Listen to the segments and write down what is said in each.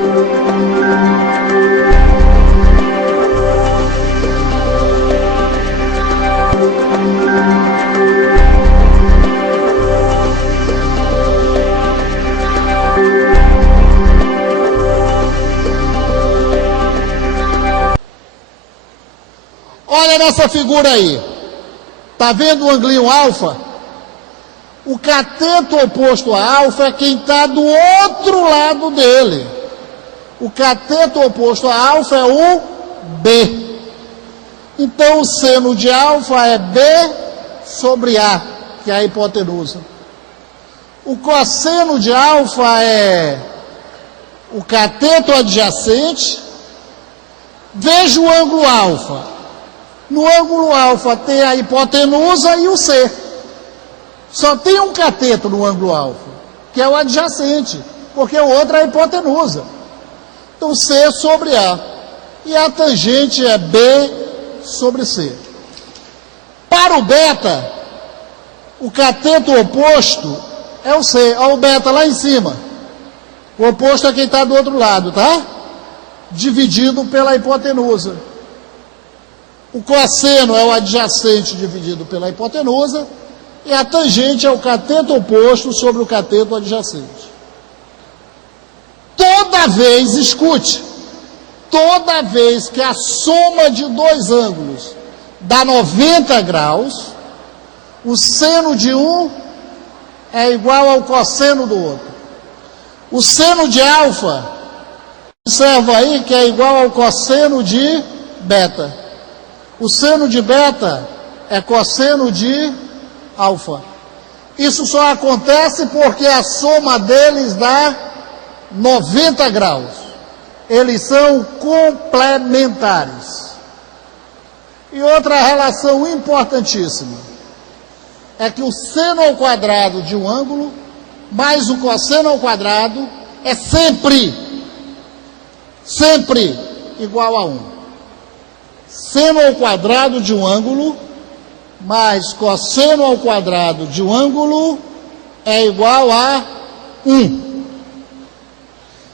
Olha nessa figura aí. Está vendo o ângulo alfa? O cateto oposto a alfa é quem está do outro lado dele. O cateto oposto a alfa é o B. Então o seno de alfa é B sobre A, que é a hipotenusa. O cosseno de alfa é o cateto adjacente. Veja o ângulo alfa. No ângulo alfa tem a hipotenusa e o C. Só tem um cateto no ângulo alfa, que é o adjacente, porque o outro é a hipotenusa. Então C sobre A. E a tangente é B sobre C. Para o beta, o cateto oposto é o C. Olha o beta lá em cima. O oposto é quem está do outro lado, tá? Dividido pela hipotenusa. O cosseno é o adjacente dividido pela hipotenusa. E a tangente é o cateto oposto sobre o cateto adjacente. Toda vez, escute, toda vez que a soma de dois ângulos dá 90 graus, o seno de um é igual ao cosseno do outro. O seno de alfa, observa aí que é igual ao cosseno de beta. O seno de beta é cosseno de alfa. Isso só acontece porque a soma deles dá 90 graus. Eles são complementares. E outra relação importantíssima é que o seno ao quadrado de um ângulo mais o cosseno ao quadrado é sempre igual a 1. Seno ao quadrado de um ângulo mais cosseno ao quadrado de um ângulo é igual a 1.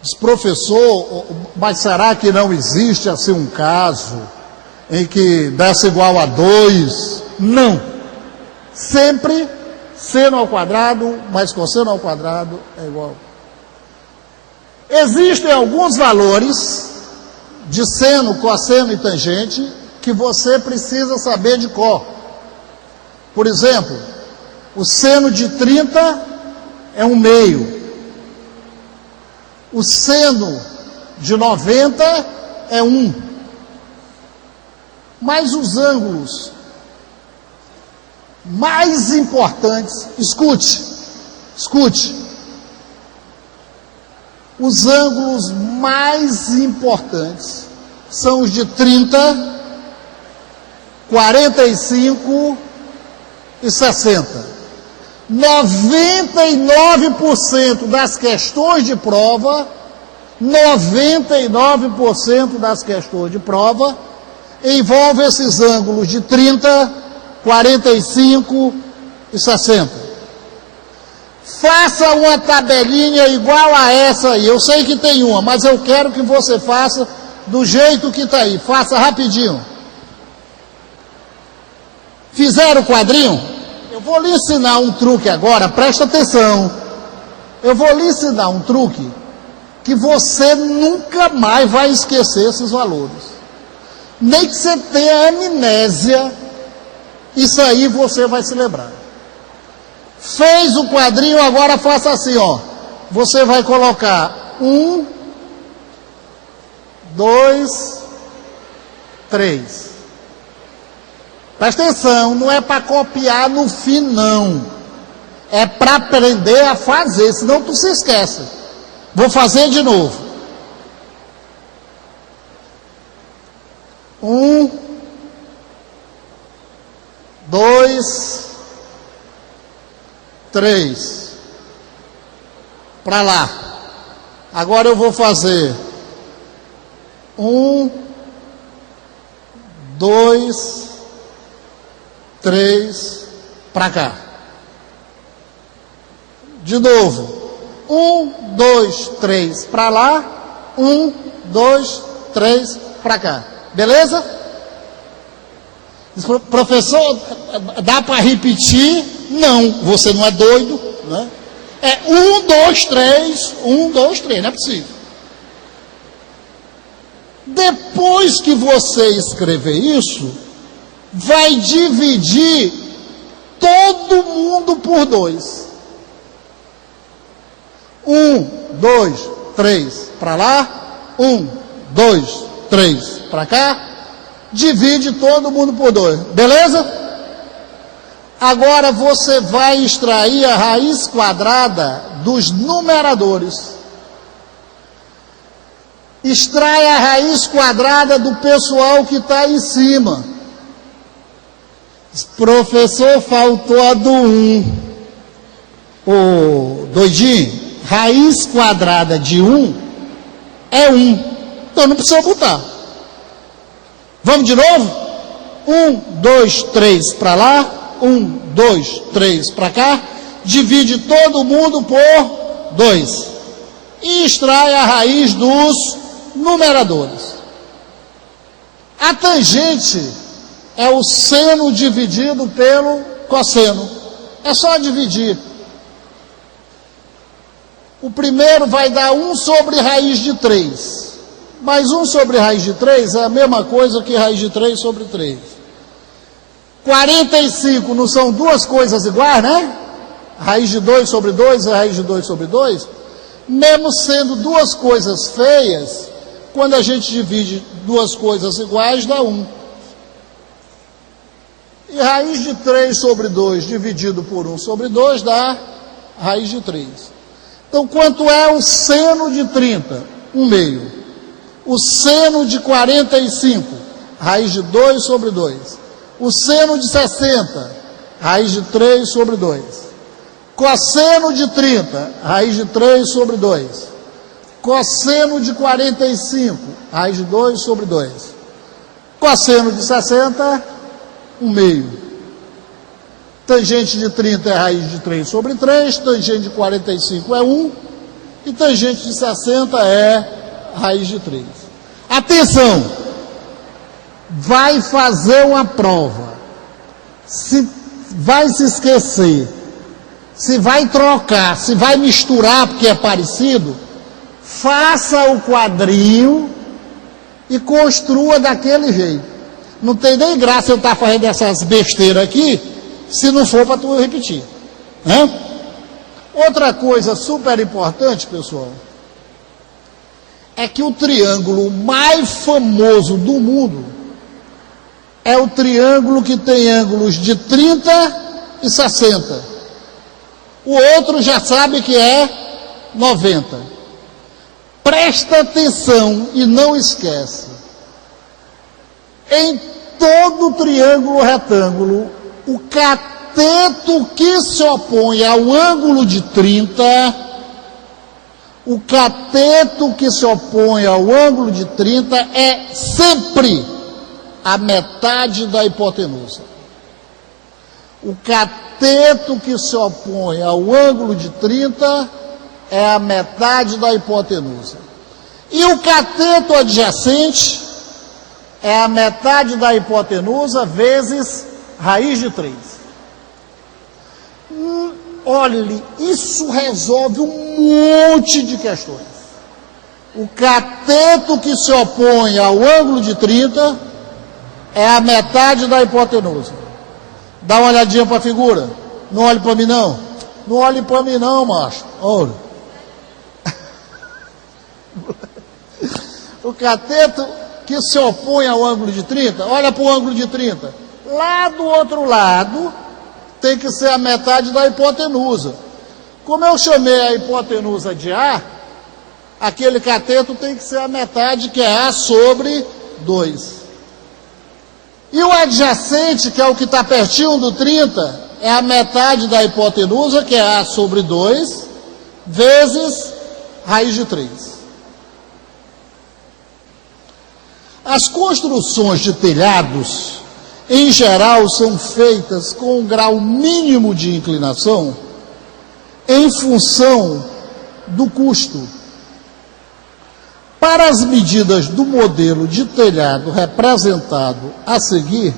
Diz, professor, mas será que não existe assim um caso em que desse igual a 2? Não. Sempre seno ao quadrado mais cosseno ao quadrado é igual. Existem alguns valores de seno, cosseno e tangente que você precisa saber de cor. Por exemplo, o seno de 30 é 1/2. O seno de 90 é 1. Mas os ângulos mais importantes, escute. Os ângulos mais importantes são os de 30, 45 e 60. 99% das questões de prova, 99% das questões de prova envolvem esses ângulos de 30, 45 e 60. Faça uma tabelinha igual a essa aí. Eu sei que tem uma, mas eu quero que você faça do jeito que está aí. Faça rapidinho. Fizeram o quadrinho? Eu vou lhe ensinar um truque agora, presta atenção. Eu vou lhe ensinar um truque que você nunca mais vai esquecer esses valores. Nem que você tenha amnésia, isso aí você vai se lembrar. Fez o quadrinho, agora faça assim, ó. Você vai colocar 1, 2, 3. Presta atenção, não é para copiar no fim, não. É para aprender a fazer, senão tu se esquece. Vou fazer de novo. 1, 2, 3. Para lá. Agora eu vou fazer 1, 2, 3, para cá. De novo. 1, 2, 3, para lá. 1, 2, 3, para cá. Beleza? Professor, dá para repetir? Não, você não é doido, né? É 1, 2, 3, 1, 2, 3, não é possível. Depois que você escrever isso, vai dividir todo mundo por 2. 1, 2, 3 para lá, 1, 2, 3 para cá, divide todo mundo por 2, beleza? Agora você vai extrair a raiz quadrada dos numeradores. Extrai a raiz quadrada do pessoal que está em cima. Professor, faltou a do 1. Ô, doidinho, raiz quadrada de 1 é 1. Então não precisa botar. Vamos de novo? 1, 2, 3 para lá. 1, 2, 3 para cá. Divide todo mundo por 2. E extrai a raiz dos numeradores. A tangente é o seno dividido pelo cosseno. É só dividir. O primeiro vai dar 1 sobre raiz de 3. Mas 1 sobre raiz de 3 é a mesma coisa que raiz de 3 sobre 3. 45 não são duas coisas iguais, né? Raiz de 2 sobre 2 é raiz de 2 sobre 2. Mesmo sendo duas coisas feias, quando a gente divide duas coisas iguais, dá 1. E raiz de 3 sobre 2 dividido por 1 sobre 2 dá raiz de 3. Então, quanto é o seno de 30? 1/2. O seno de 45? Raiz de 2 sobre 2. O seno de 60? Raiz de 3 sobre 2. Cosseno de 30? Raiz de 3 sobre 2. Cosseno de 45? Raiz de 2 sobre 2. Cosseno de 60? 1/2. Tangente de 30 é raiz de 3 sobre 3. Tangente de 45 é 1. E tangente de 60 é raiz de 3. Atenção! Vai fazer uma prova. Se vai se esquecer, se vai trocar, se vai misturar porque é parecido, faça o quadrinho e construa daquele jeito. Não tem nem graça eu estar fazendo essas besteiras aqui, se não for para tu repetir. Né? Outra coisa super importante, pessoal, é que o triângulo mais famoso do mundo é o triângulo que tem ângulos de 30 e 60. O outro já sabe que é 90. Presta atenção e não esquece. Em todo triângulo retângulo, o cateto que se opõe ao ângulo de 30, o cateto que se opõe ao ângulo de 30 é sempre a metade da hipotenusa. O cateto que se opõe ao ângulo de 30 é a metade da hipotenusa. E o cateto adjacente é a metade da hipotenusa vezes raiz de 3. Olhe, isso resolve um monte de questões. O cateto que se opõe ao ângulo de 30 é a metade da hipotenusa. Dá uma olhadinha para a figura. Não olhe para mim não. Não olhe para mim não, macho. Olha. O cateto que se opõe ao ângulo de 30, olha para o ângulo de 30. Lá do outro lado, tem que ser a metade da hipotenusa. Como eu chamei a hipotenusa de A, aquele cateto tem que ser a metade, que é A sobre 2. E o adjacente, que é o que está pertinho do 30, é a metade da hipotenusa, que é A sobre 2, vezes raiz de 3. As construções de telhados, em geral, são feitas com um grau mínimo de inclinação em função do custo. Para Para as medidas do modelo de telhado representado a seguir,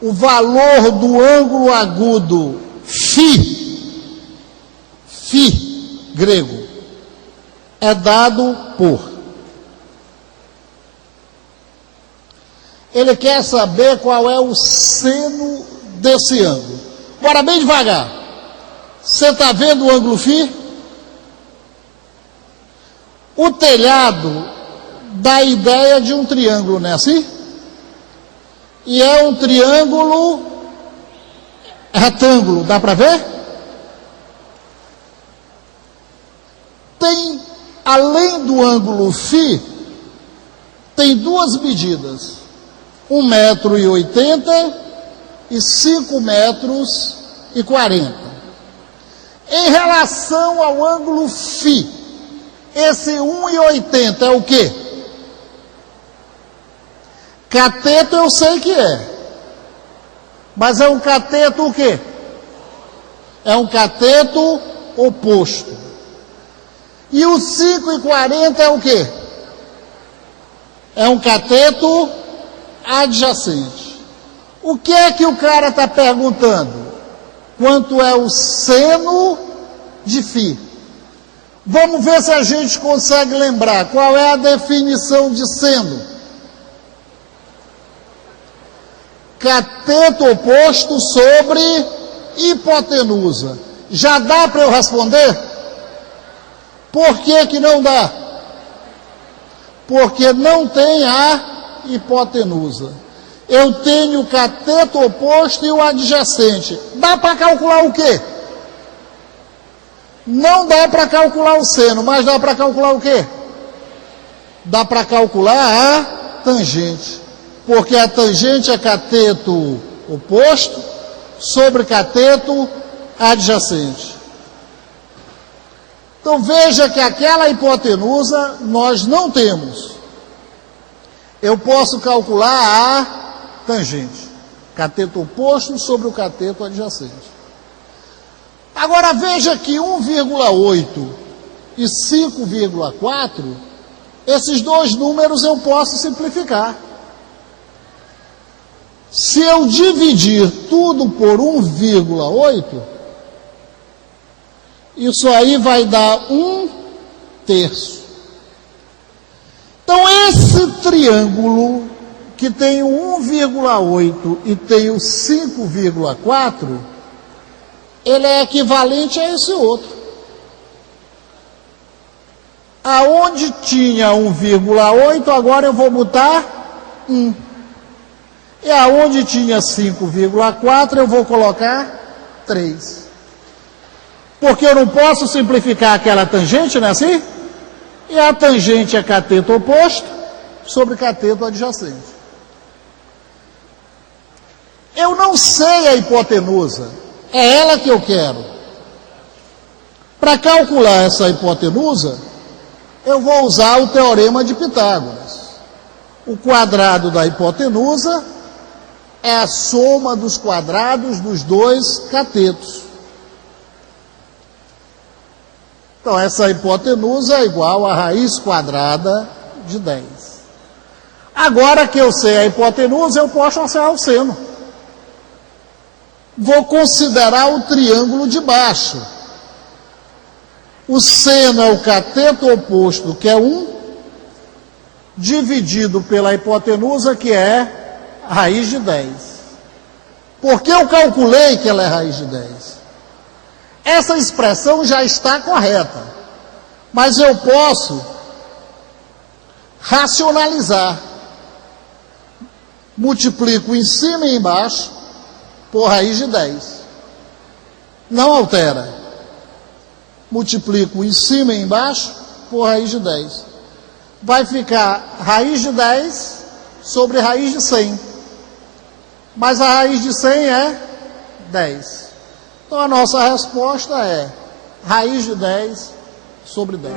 o valor do ângulo agudo φ, grego, é dado por. Ele quer saber qual é o seno desse ângulo. Bora bem devagar. Você está vendo o ângulo φ? O telhado dá a ideia de um triângulo, não é assim? E é um triângulo retângulo, dá para ver? Tem, além do ângulo φ, tem duas medidas, 1,80 m e 5,40 m. Em relação ao ângulo φ, esse 1,80 é o quê? Cateto eu sei que é. Mas é um cateto o quê? É um cateto oposto. E o 5,40 é o quê? É um cateto adjacente. O que é que o cara está perguntando? Quanto é o seno de φ? Vamos ver se a gente consegue lembrar qual é a definição de seno. Cateto oposto sobre hipotenusa. Já dá para eu responder? Por que que não dá? Porque não tem a hipotenusa. Eu tenho o cateto oposto e o adjacente. Dá para calcular o quê? Não dá para calcular o seno, mas dá para calcular o quê? Dá para calcular a tangente. Porque a tangente é cateto oposto sobre cateto adjacente. Então veja que aquela hipotenusa nós não temos. Eu posso calcular a tangente. Cateto oposto sobre o cateto adjacente. Agora veja que 1,8 e 5,4, esses dois números eu posso simplificar. Se eu dividir tudo por 1,8, isso aí vai dar 1/3. Então esse triângulo que tem o 1,8 e tem o 5,4, ele é equivalente a esse outro. Aonde tinha 1,8, agora eu vou botar 1. E aonde tinha 5,4, eu vou colocar 3. Porque eu não posso simplificar aquela tangente, não é assim? E a tangente é cateto oposto sobre cateto adjacente. Eu não sei a hipotenusa. É ela que eu quero. Para calcular essa hipotenusa, eu vou usar o teorema de Pitágoras. O quadrado da hipotenusa é a soma dos quadrados dos dois catetos. Então, essa hipotenusa é igual a raiz quadrada de 10. Agora que eu sei a hipotenusa, eu posso achar o seno. Vou considerar o triângulo de baixo. O seno é o cateto oposto, que é 1, dividido pela hipotenusa, que é raiz de 10. Porque eu calculei que ela é raiz de 10. Essa expressão já está correta. Mas eu posso racionalizar. Multiplico em cima e embaixo por raiz de 10. Não altera. Multiplico em cima e embaixo por raiz de 10. Vai ficar raiz de 10 sobre raiz de 100. Mas a raiz de 100 é 10. Então a nossa resposta é raiz de 10 sobre 10.